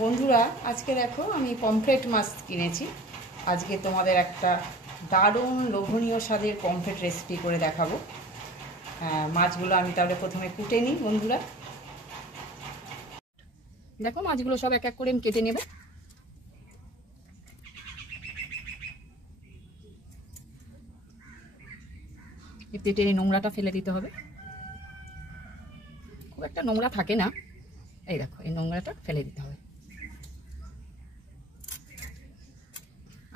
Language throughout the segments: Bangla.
বন্ধুরা আজকে দেখো আমি পমফ্রেট মাছ কিনেছি। আজকে তোমাদের একটা দারুণ লোভনীয় স্বাদের পমফ্রেট রেসিপি করে দেখাবো। মাছগুলো আমি তাহলে প্রথমে কুটে নিই। বন্ধুরা দেখো মাছগুলো সব এক এক করে আমি কেটে নেব। পেটের এই নোংরাটা ফেলে দিতে হবে। খুব একটা নোংরা থাকে না, এই দেখো এই নোংরাটা ফেলে দিতে হবে।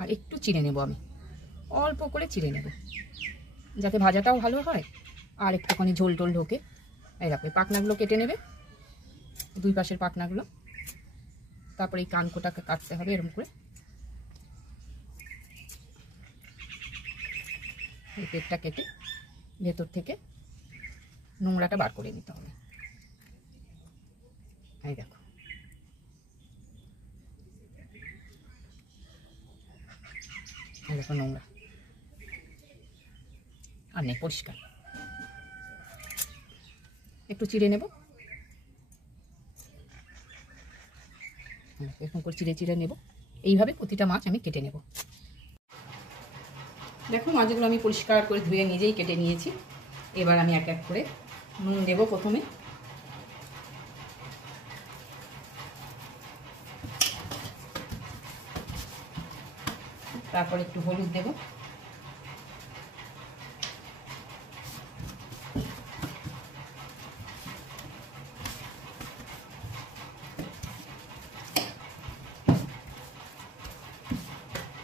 আর একটু চিড়ে নেব, আমি অল্প করে চিড়ে নেব যাতে ভাজাটাও ভালো হয় আর একটুখানি ঝোল টোল ঢোকে। এই দেখো এই পাখনাগুলো কেটে নেবে, দুই পাশের পাখনাগুলো। তারপরে এই কানকোটাকে কাটতে হবে এরকম করে। এই পেটটা কেটে ভেতর থেকে নোংরাটা বার করে নিতে হবে। এই দেখো এই দেখো নোংরা আর নেই, পরিষ্কার। একটু চিড়ে নেব, এরকম করে চিড়ে চিড়ে নেব। এইভাবে প্রতিটা মাছ আমি কেটে নেব। দেখো মাছগুলো আমি পরিষ্কার করে ধুয়ে নিজেই কেটে নিয়েছি। এবার আমি এক এক করে নুন দেব প্রথমে, তারপর একটু হলুদ দেব,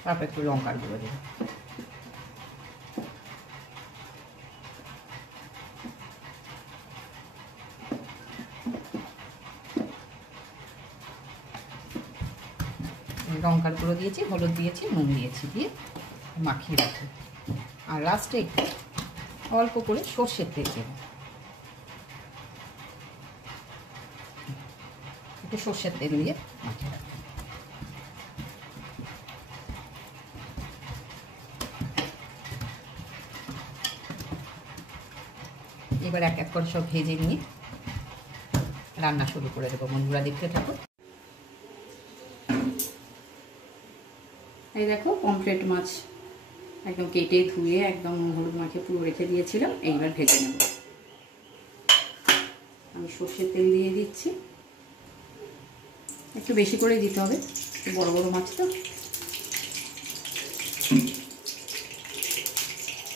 তারপর একটু লঙ্কার গুঁড়ো দেব। লঙ্কার গুঁড়ো দিয়েছি, হলুদ দিয়েছি, নুন দিয়েছি, দিয়ে মাখিয়ে রাখি। আর লাস্টে একটু অল্প করে সর্ষের তেল দেব, একটু সর্ষের তেল দিয়ে মাখিয়ে রাখি। এবার এক এক করে সব ভেজে নিয়ে রান্না শুরু করে দেবো। বন্ধুরা দেখতে থাকো। এই দেখো পমফ্রেট মাছ একদম কেটে ধুয়ে একদম হলুদ মাখিয়ে পুরো রেখে দিয়েছিলাম। এইবার ভেজে নেব। আমি সর্ষের তেল দিয়ে দিচ্ছি, একটু বেশি করেই দিতে হবে, বড় বড় মাছ তো।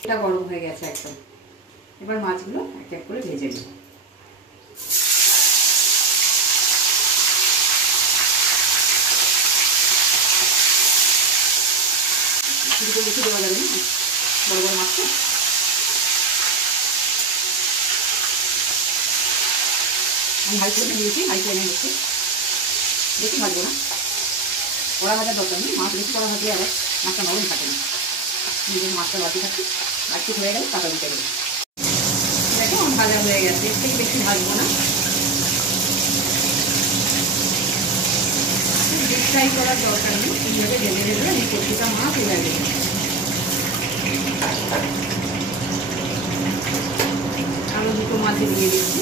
এটা গরম হয়ে গেছে একদম। এবার মাছগুলো এক এক করে ভেজে নেব। দুটো বেশি দেওয়া যাবে না, বড় বড় মাছ তো। আমি হাই ফ্লেমে দিয়েছি, হাই ফ্লেমে হচ্ছে, বেশি ভাজবো না। কড়া ভাজার দরকার নেই, মাছ বেশি কড়া ভাজলে আবার মাছটা নরম থাকে না। নিজের মাছটা বাকি থাকছে, বাকি হয়ে গেলে কাটা দিতে গেলে। দেখো আমার ভাজা হয়ে গেছে, এর থেকে বেশি ভাজবো না। ডিপ ফ্রাই করার দরকার নেই, এইভাবে ভেজে ভেজে এই প্রতিটা মাছ এবার দেবো। আরও দুটো মাছ দিয়ে দিচ্ছি।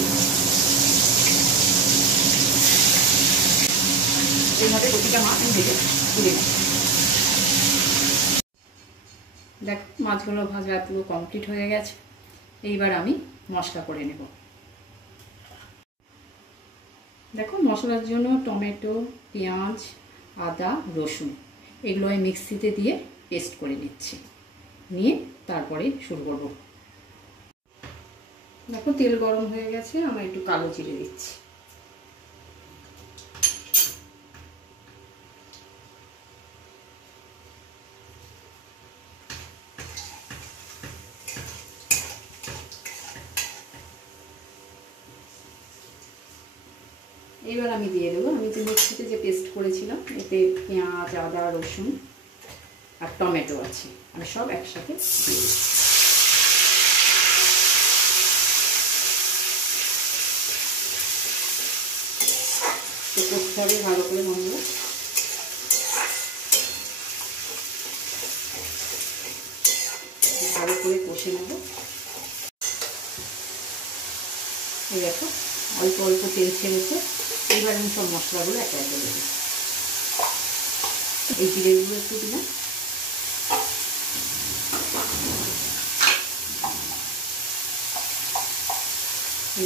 এইভাবে প্রতিটা মাছ আমি ভেজে তুলে নিই। দেখো মাছগুলো ভাজা পুরো কমপ্লিট হয়ে গেছে। এইবার আমি মশলা করে নেব। দেখো মশলার জন্য টমেটো, পেঁয়াজ, আদা, রসুন এগুলো আমি মিক্সিতে দিয়ে পেস্ট করে নিচ্ছি, নিয়ে তারপরে শুরু করব। দেখো তেল গরম হয়ে গেছে, আমি একটু কালো জিরে দিচ্ছি। এবার আমি দিয়ে দেবো, আমি যে মিক্সিতে যে পেস্ট করেছিলাম এতে পেঁয়াজ, আদা, রসুন আর টমেটো আছে, আমি সব একসাথে দিয়ে দিচ্ছি। তো কষতে হবে ভালো করে মশলা। ভালো করে কষে নেব। এই দেখো অল্প অল্প তেল ছেড়েছে। এবার আমি সব মশলাগুলো একে একে দেবো। এই জিরেগুলো একটু দিলাম,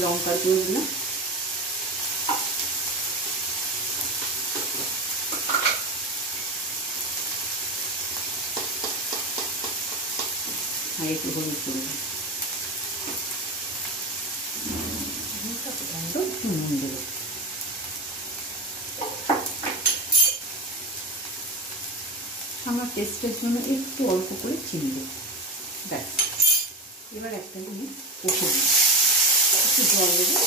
লঙ্কার গুঁড়ো দিলাম, আর একটু হলুদ গুঁড়ো দিলাম, নুন দেবো। আমার টেস্টের জন্য একটু অল্প করে চিনি দেবো, ব্যাস। এবার একটা জিনিস কষে দিই, একটু জল দেবো,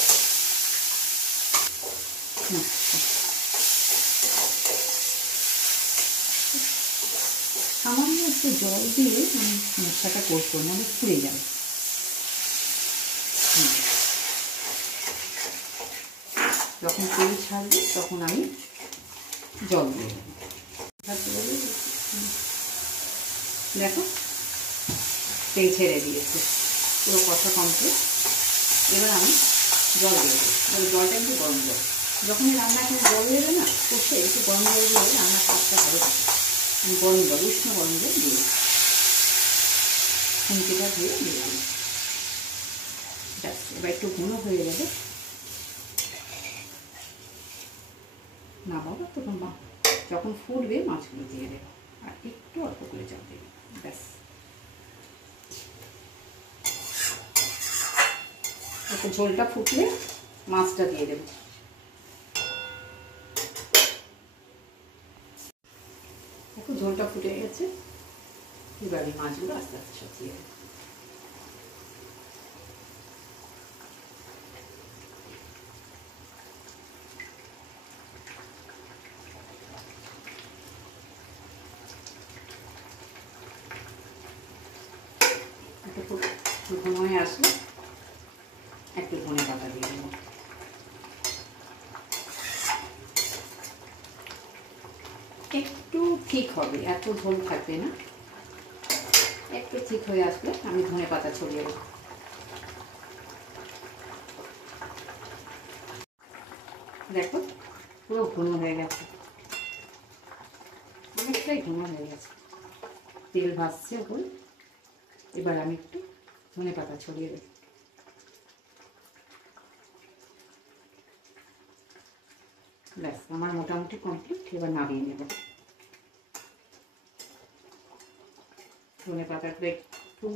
সামান্য একটু জল দিয়ে আমি মশলাটা কষবো, নাহলে পুড়ে যাবে। যখন তেল ছাড়বে তখন আমি জল দিয়ে দেবো। দেখো তেল ছেড়ে দিয়েছে, পুরো কষা কমপ্লিট। এবার আমি জল দিয়ে দেবো, এবার জলটা একটু গরম জল। যখনই রান্না এখন জল দেবে না, কষে একটু গরম জল দিয়ে রান্নার স্বাদটা ভালো থাকে। আমি গরম জল, উষ্ণ গরম জল দিয়ে খুন্তিটা ধুয়ে দিয়ে দেবো, ব্যাস। এবার একটু ঘন হয়ে যাবে, না বাবা তখন যখন ফুটবে মাছগুলো দিয়ে দেবো, আর একটু অল্প করে জল দেবে, ব্যাস। একটু ঝোলটা ফুটলে মাছটা দিয়ে দেবো। একটু ঝোলটা ফুটে গেছে, এবার এই মাছগুলো আস্তে আস্তে সব দিয়ে দেবো। একটু ঘন হয়ে আসলে একটু ধনে পাতা দিয়ে দেবো। একটু ঠিক হবে, এত ঝোল থাকবে না, একটু ঠিক হয়ে আসলে আমি ধনে পাতা ছড়িয়ে দেবো। দেখো পুরো ঘন হয়ে গেছে, অনেকটাই ঘন হয়ে গেছে, তেল ভাসছে এখন। এবার আমি একটু ধনে পাতা ছড়িয়ে দেবো, ব্যাস। আমার মোটামুটি কমপ্লিট, এবার নামিয়ে নেব। ধনে পাতাটা একটু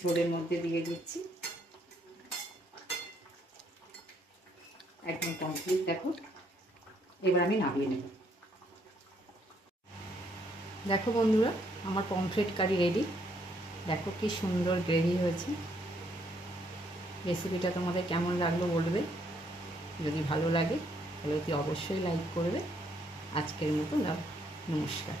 ঝোলের মধ্যে দিয়ে দিচ্ছি, একদম কমপ্লিট। দেখো এবার আমি নামিয়ে নেব। দেখো বন্ধুরা, আমার পমফ্রেট কারি রেডি। দেখো কি সুন্দর গ্রেভি হয়েছে। রেসিপিটা তোমাদের কেমন লাগলো বলবে, যদি ভালো লাগে তাহলে অবশ্যই লাইক করবে। আজকের মতো নমস্কার।